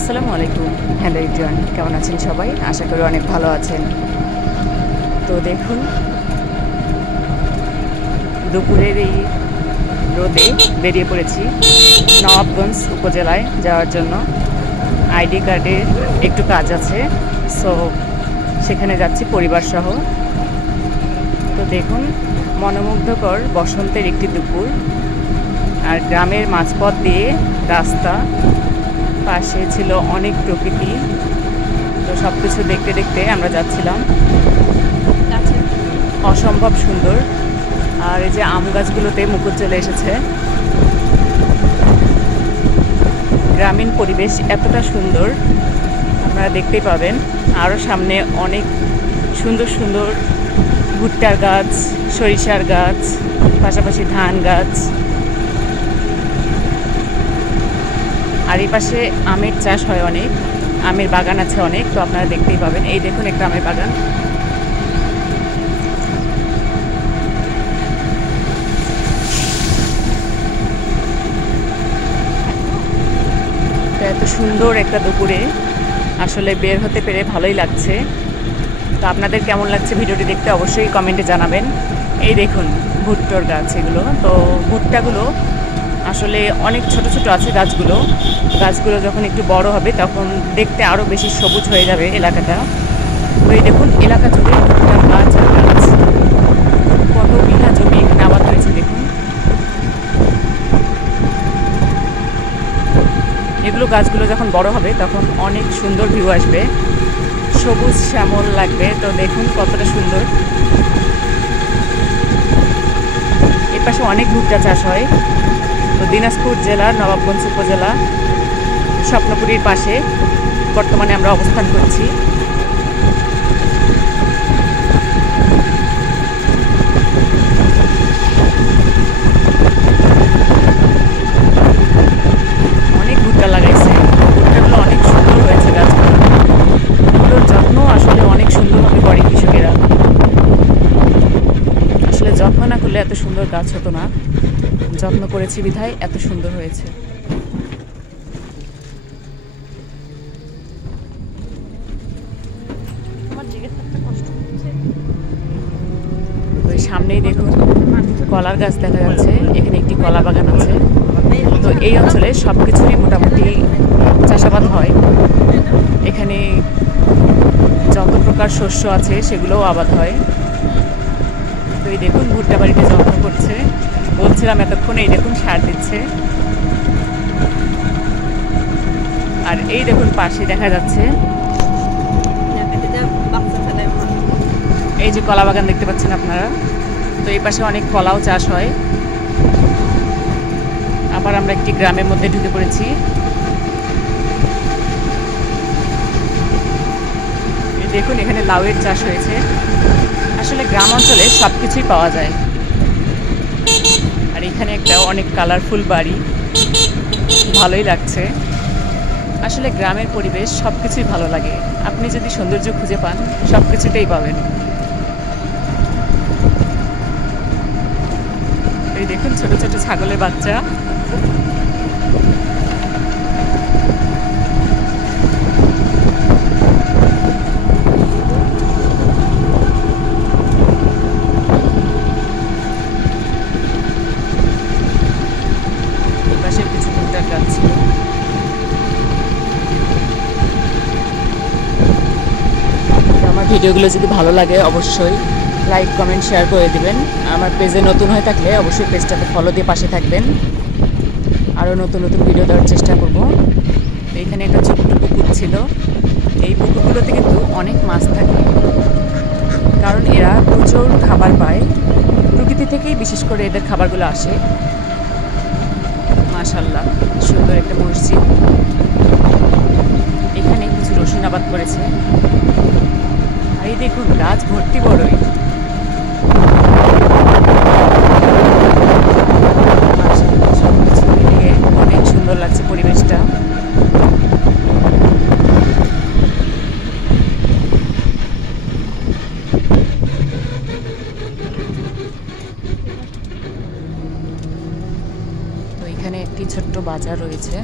আসসালামু আলাইকুম। Hello everyone, কেমন আছেন সবাই? আশা করি অনেক ভালো আছেন। তো দেখুন, দুপুরের এই রোদে বেরিয়ে পড়েছি নবাবগঞ্জ উপজেলায় যাওয়ার জন্য। আইডি কার্ডের একটু কাজ আছে, সো সেখানে যাচ্ছি পরিবার সহ। তো দেখুন, মনোমুগ্ধকর বসন্তের একটি দুপুর, আর গ্রামের মাঝপথ দিয়ে রাস্তা, পাশে ছিল অনেক প্রকৃতি। তো সব কিছু দেখতে দেখতে আমরা যাচ্ছিলাম, অসম্ভব সুন্দর। আর এই যে আম গাছগুলোতে মুকুল চলে এসেছে। গ্রামীণ পরিবেশ এতটা সুন্দর আপনারা দেখতেই পাবেন। আরও সামনে অনেক সুন্দর সুন্দর ভুট্টার গাছ, সরিষার গাছ, পাশাপাশি ধান গাছ। আর এই পাশে আমের চাষ হয় অনেক, আমের বাগান আছে অনেক। তো আপনারা দেখতেই পাবেন। এই দেখুন একটা আমের বাগান। তো এত সুন্দর একটা দুপুরে আসলে বের হতে পেরে ভালোই লাগছে। তো আপনাদের কেমন লাগছে ভিডিওটি দেখতে অবশ্যই কমেন্টে জানাবেন। এই দেখুন ভুট্টার গাছ এগুলো। তো ভুট্টাগুলো আসলে অনেক ছোট ছোট আছে গাছগুলো যখন একটু বড় হবে তখন দেখতে আরও বেশি সবুজ হয়ে যাবে এলাকাটা। তো এই দেখুন এলাকা জুড়ে ভুট্টার গাছ আর গাছ, কত বিঘা জমি এখানে আবাদ হয়েছে দেখুন। এগুলো গাছগুলো যখন বড় হবে তখন অনেক সুন্দর ভিউ আসবে, সবুজ শ্যামল লাগবে। তো দেখুন কতটা সুন্দর। এর পাশে অনেক ভুট্টা চাষ হয়। তো দিনাজপুর জেলার নবাবগঞ্জ উপজেলা স্বপ্নপুরীর পাশে বর্তমানে আমরা অবস্থান করছি। অনেক ভুট্টা লাগাইছে, ভুট্টাগুলো অনেক সুন্দর হয়েছে গাছগুলো। এগুলোর যত্ন আসলে অনেক সুন্দরভাবে করে কৃষকেরা। আসলে যত্ন না করলে এত সুন্দর গাছ হতো না, যত্ন করেছি বিধায় এত সুন্দর হয়েছে। সামনেই দেখুন কলার গাছ দেখা যাচ্ছে, এখানে একটি কলা বাগান আছে। তো এই অঞ্চলে সব কিছুরই মোটামুটি চাষাবাদ হয়। এখানে যত প্রকার শস্য আছে সেগুলোও আবাদ হয়। তো এই দেখুন ভুট্টা বাড়িতে যত্ন করছে, বলছিলাম এতক্ষণ। এই দেখুন সার দিচ্ছে। আর এই দেখুন পাশে দেখা যাচ্ছে এই যে কলা বাগান দেখতে পাচ্ছেন আপনারা। তো এই পাশে অনেক কলাও চাষ হয়। আবার আমরা একটি গ্রামের মধ্যে ঢুকে পড়েছি। দেখুন এখানে লাউয়ের চাষ হয়েছে। আসলে গ্রাম অঞ্চলে সব কিছুই পাওয়া যায়। আর এখানে একটা অনেক কালারফুল বাড়ি, ভালোই লাগছে। আসলে গ্রামের পরিবেশ সব কিছুই ভালো লাগে। আপনি যদি সৌন্দর্য খুঁজে পান সব কিছুতেই পাবেন। এই দেখুন ছোট ছোট ছাগলের বাচ্চা। পাশে কিছু ভুট্টার গাছ ছিল। আমার ভিডিওগুলো যদি ভালো লাগে অবশ্যই লাইক কমেন্ট শেয়ার করে দিবেন। আমার পেজে নতুন হয়ে থাকলে অবশ্যই পেজটাতে ফলো দিয়ে পাশে থাকবেন। আরও নতুন নতুন ভিডিও দেওয়ার চেষ্টা করব। এইখানে একটা ছোট্ট পুকুর ছিল। এই পুকুরগুলোতে কিন্তু অনেক মাছ থাকে, কারণ এরা প্রচুর খাবার পায় প্রকৃতি থেকেই, বিশেষ করে এদের খাবারগুলো আসে। মাশাআল্লাহ, সুন্দর একটা মসজিদ। এখানে কিছু রসুন আবাদ করেছে। আর এই দেখুন গাছ ভর্তি বড়ই। অনেক সুন্দর লাগছে পরিবেশটা। তো এখানে একটি ছোট্ট বাজার রয়েছে।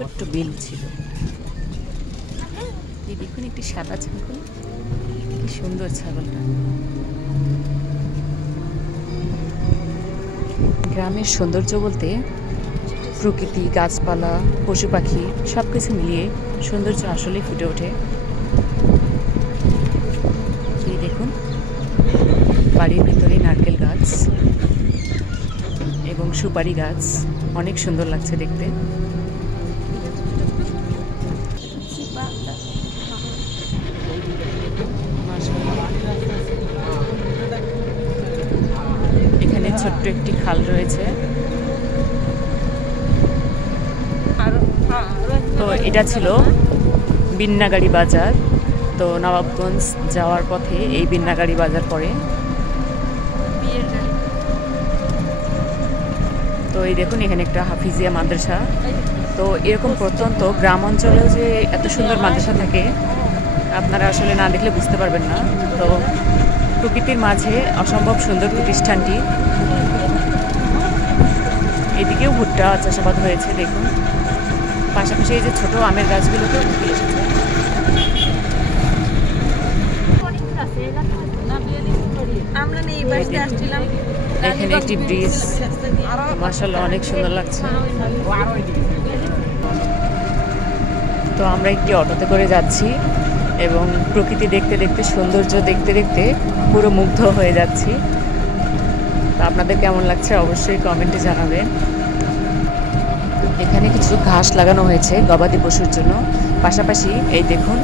ছোট্ট বিল ছিল। এই দেখুন একটি সাদা ছাগল, কি সুন্দর ছাগলটা। গ্রামের সৌন্দর্য বলতে প্রকৃতি, গাছপালা, পশু পাখি সবকিছু মিলিয়ে সৌন্দর্য আসলেই ফুটে ওঠে। এই দেখুন বাড়ির ভিতরে নারকেল গাছ এবং সুপারি গাছ, অনেক সুন্দর লাগছে দেখতে। এখানে ছোট্ট একটি খাল রয়েছে। তো এটা ছিল বিন্নাগাড়ি বাজার। তো নবাবগঞ্জ যাওয়ার পথে এই বিন্নাগাড়ি বাজার পড়ে। তো এই দেখুন এখানে একটা হাফিজিয়া মাদ্রাসা। তো এরকম প্রত্যন্ত গ্রাম অঞ্চলেও যে এত সুন্দর মাদ্রাসা থাকে আপনারা আসলে না দেখলে বুঝতে পারবেন না। তো প্রকৃতির মাঝে অসম্ভব সুন্দর প্রতিষ্ঠানটি। এদিকেও ভুট্টা চাষাবাদ হয়েছে দেখুন, পাশাপাশি এই যে ছোট আমের গাছগুলোকেও উঠে এসেছে। এখানে একটি ব্রিজ, মাশাআল্লাহ অনেক সুন্দর লাগছে। তো আমরা একটি অটোতে করে যাচ্ছি এবং প্রকৃতি দেখতে দেখতে, সৌন্দর্য দেখতে দেখতে পুরো মুগ্ধ হয়ে যাচ্ছি। তো আপনাদের কেমন লাগছে অবশ্যই কমেন্টে জানাবেন। এখানে কিছু ঘাস লাগানো হয়েছে গবাদি পশুর জন্য, পাশাপাশি এই দেখুন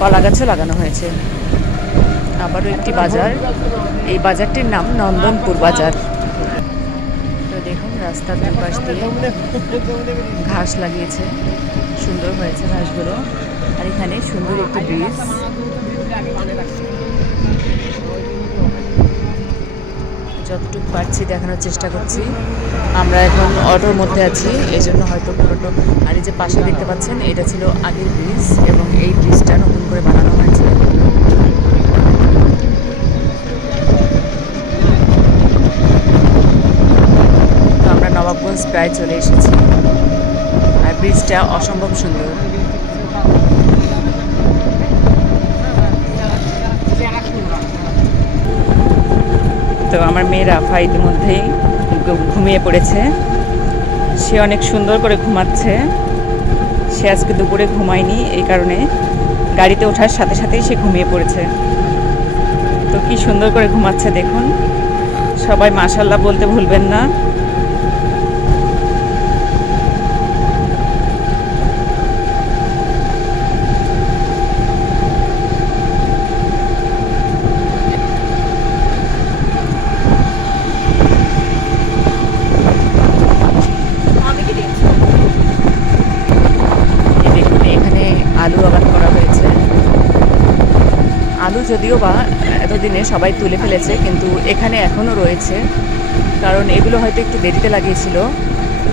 কলা গাছও লাগানো হয়েছে। আবারও একটি বাজার, এই বাজারটির নাম নন্দনপুর বাজার। তো দেখুন রাস্তার দুই পাশ দিয়ে ঘাস লাগিয়েছে, সুন্দর হয়েছে ঘাসগুলো। আর এখানে সুন্দর একটি ব্রিজ। যতটুকু পারছি দেখানোর চেষ্টা করছি। আমরা এখন অটোর মধ্যে আছি, এই জন্য হয়তো পুরোটা। আর এই যে পাশে দেখতে পাচ্ছেন এটা ছিল আগের ব্রিজ এবং এই ব্রিজটা নতুন করে বানানো হয়েছে। তো আমরা নবাবগঞ্জ প্রায় চলে এসেছি আর ব্রিজটা অসম্ভব সুন্দর। তো আমার মেয়ে রাফা ইতিমধ্যেই ঘুমিয়ে পড়েছে। সে অনেক সুন্দর করে ঘুমাচ্ছে। সে আজকে দুপুরে ঘুমায়নি, এই কারণে গাড়িতে ওঠার সাথে সাথেই সে ঘুমিয়ে পড়েছে। তো কি সুন্দর করে ঘুমাচ্ছে দেখুন। সবাই মাশাআল্লাহ বলতে ভুলবেন না। আলু আবাদ করা হয়েছে। আলু যদিও বা এতদিনে সবাই তুলে ফেলেছে, কিন্তু এখানে এখনও রয়েছে, কারণ এগুলো হয়তো একটু দেরিতে লাগিয়েছিল,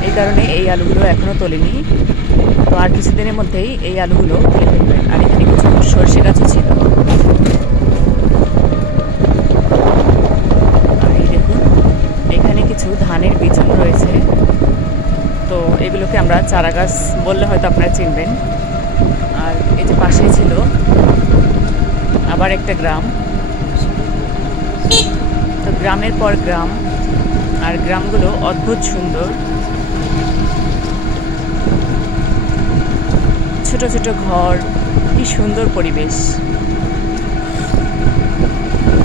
এই কারণে এই আলুগুলো এখনও তোলেনি। তো আর কিছুদিনের মধ্যেই এই আলুগুলো তুলে ফেলবেন। আর এখানে কিছু সর্ষে গাছও ছিল। আর এই দেখুন এখানে কিছু ধানের বীজ রয়েছে। তো এগুলোকে আমরা চারা গাছ বললে হয়তো আপনারা চিনবেন। আর এই যে পাশেই ছিল আবার একটা গ্রাম। তো গ্রামের পর গ্রাম, আর গ্রামগুলো অদ্ভুত সুন্দর। ছোট ছোট ঘর, কি সুন্দর পরিবেশ।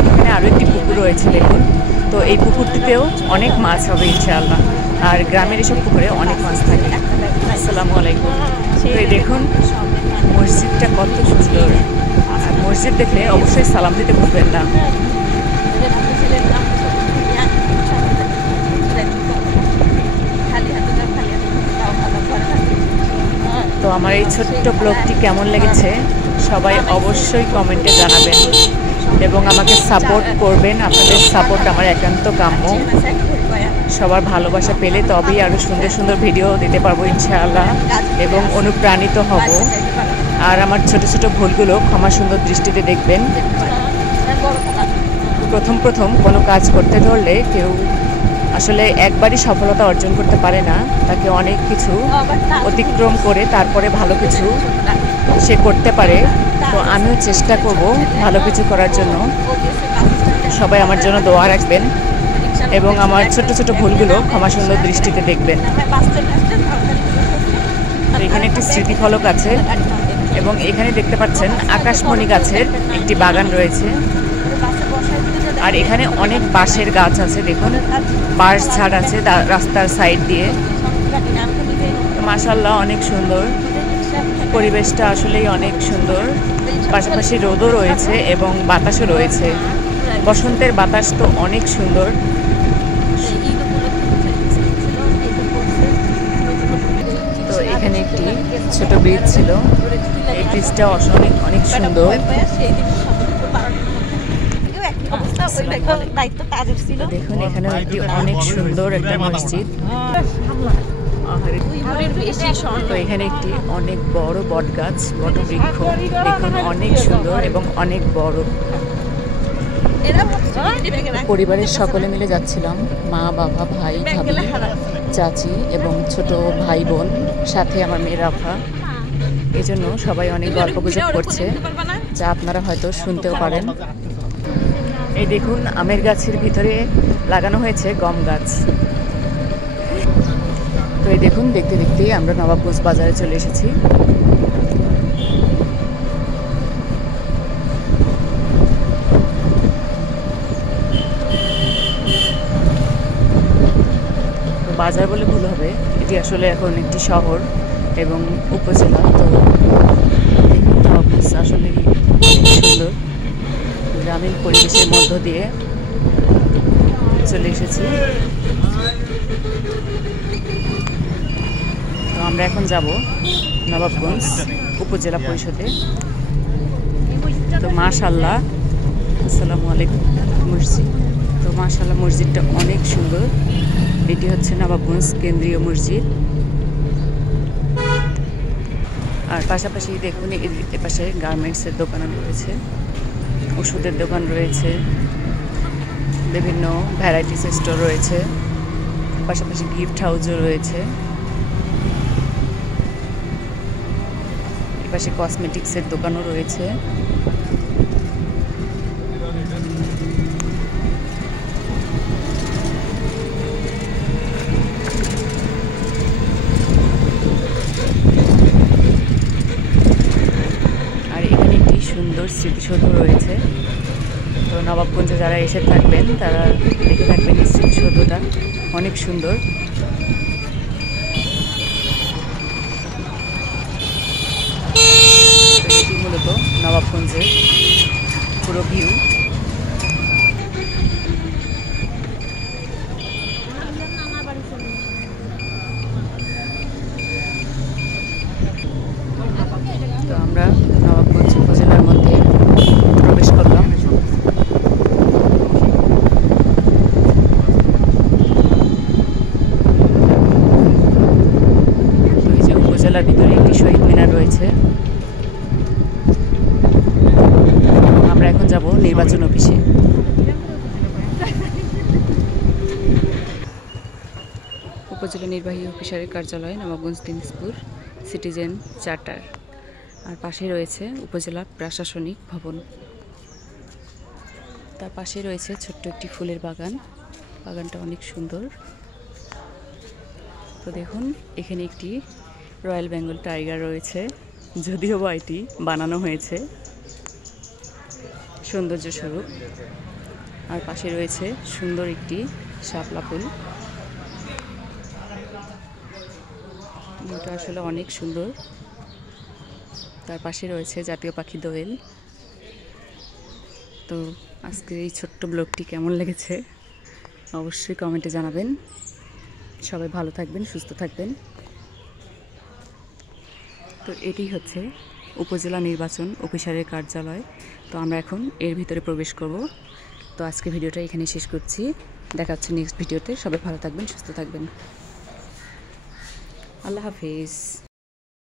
এখানে আরও একটি পুকুর রয়েছে দেখুন। তো এই পুকুরটিতেও অনেক মাছ হবে ইনশাআল্লাহ। আর গ্রামের এসব পুকুরে অনেক মাছ থাকে। আসসালামু আলাইকুম। তো এই দেখুন মসজিদটা কত সুন্দর। আর মসজিদ দেখলে অবশ্যই সালাম দিতে ভুলবেন না। তো আমার এই ছোট্ট ব্লগটি কেমন লেগেছে সবাই অবশ্যই কমেন্টে জানাবেন এবং আমাকে সাপোর্ট করবেন। আপনাদের সাপোর্ট আমার একান্ত কাম্য। সবার ভালোবাসা পেলে তবেই আরও সুন্দর সুন্দর ভিডিও দিতে পারবো ইনশাআল্লাহ এবং অনুপ্রাণিত হব। আর আমার ছোট ছোট ভুলগুলো ক্ষমা সুন্দর দৃষ্টিতে দেখবেন। প্রথম কোনো কাজ করতে ধরলে কেউ আসলে একবারই সফলতা অর্জন করতে পারে না, তাকে অনেক কিছু অতিক্রম করে তারপরে ভালো কিছু সে করতে পারে। তো আমিও চেষ্টা করব ভালো কিছু করার জন্য। সবাই আমার জন্য দোয়া রাখবেন এবং আমার ছোট ছোট ভুলগুলো ক্ষমা সুন্দর দৃষ্টিতে দেখবেন। তো এখানে একটি স্মৃতিফলক আছে এবং এখানে দেখতে পাচ্ছেন আকাশমণি গাছের একটি বাগান রয়েছে। আর এখানে অনেক বাঁশের গাছ আছে, দেখুন বাঁশ ঝাড় আছে রাস্তার সাইড দিয়ে। মাশাআল্লাহ অনেক সুন্দর পরিবেশটা, আসলেই অনেক সুন্দর। পাশাপাশি রোদও রয়েছে এবং বাতাসও রয়েছে। বসন্তের বাতাস তো অনেক সুন্দর। তো এখানে একটি ছোট ব্রিজ ছিল, এই ব্রিজটা অনেক সুন্দর। দেখুন এখানে একটি অনেক সুন্দর একটা মসজিদ। তো এখানে একটি অনেক বড় বট গাছ, বটবৃক্ষ, দেখুন অনেক সুন্দর এবং অনেক বড়। পরিবারের সকলে মিলে যাচ্ছিলাম, মা বাবা ভাই ভাবি চাচি এবং ছোট ভাই বোন, সাথে আমার মেয়ে রাফা। এই জন্য সবাই অনেক গল্পগুজব করছে, যা আপনারা হয়তো শুনতেও পারেন। এই দেখুন আমের গাছের ভিতরে লাগানো হয়েছে গম গাছ। তো এই দেখুন দেখতে দেখতেই আমরা নবাবগঞ্জ বাজারে চলে এসেছি। বাজার বলে ভুল হবে, এটি আসলে এখন একটি শহর এবং উপজেলা। তো নবাবগঞ্জ আসলে সুন্দর গ্রামীণ পরিবেশের মধ্য দিয়ে চলে এসেছি। তো আমরা এখন যাব নবাবগঞ্জ উপজেলা পরিষদে। তো মাশাআল্লাহ, আসসালামু আলাইকুম মসজিদ। তো মাশাআল্লাহ মসজিদটা অনেক সুন্দর। এটি হচ্ছে নবাবগঞ্জ কেন্দ্রীয় মসজিদ। আর পাশাপাশি দেখুন এপাশে গার্মেন্টসের দোকান রয়েছে, ওষুধের দোকান রয়েছে, বিভিন্ন ভ্যারাইটিস স্টোর রয়েছে, পাশাপাশি গিফট হাউসও রয়েছে। এপাশে কসমেটিক্সের দোকানও রয়েছে। আর এখানে একটি সুন্দর স্মৃতিসৌধ রয়েছে। তো নবাবগঞ্জে যারা এসে থাকবেন তারা দেখে থাকবেন এই স্মৃতিসৌধটা অনেক সুন্দর। এটি মূলত নবাবগঞ্জের পুরো ভিউ। তো আমরা নবাবগঞ্জ উপজেলার মধ্যে প্রবেশ করলাম। এই যে উপজেলার ভিতরে একটি শহীদ মিনার রয়েছে। আমরা এখন যাব নির্বাচন অফিসে। উপজেলা নির্বাহী অফিসারের কার্যালয় নবাবগঞ্জ দিনাজপুর সিটিজেন চার্টার। আর পাশে রয়েছে উপজেলা প্রশাসনিক ভবন। তার পাশে রয়েছে ছোট্ট একটি ফুলের বাগান। বাগানটা অনেক সুন্দর। তো দেখুন এখানে একটি রয়্যাল বেঙ্গল টাইগার রয়েছে, যদিও বা এটি বানানো হয়েছে সৌন্দর্য স্বরূপ। আর পাশে রয়েছে সুন্দর একটি শাপলা ফুল, এটা আসলে অনেক সুন্দর। তার পাশে রয়েছে জাতীয় পাখি দোয়েল। তো আজকের এই ছোট্ট ব্লগটি কেমন লেগেছে অবশ্যই কমেন্টে জানাবেন। সবাই ভালো থাকবেন, সুস্থ থাকবেন। তো এটি হচ্ছে উপজেলা নির্বাচন অফিসারের কার্যালয়। তো আমরা এখন এর ভিতরে প্রবেশ করব। তো আজকে ভিডিওটা এখানে শেষ করছি। দেখা হচ্ছে নেক্সট ভিডিওতে। সবাই ভালো থাকবেন, সুস্থ থাকবেন। আল্লাহ হাফিজ।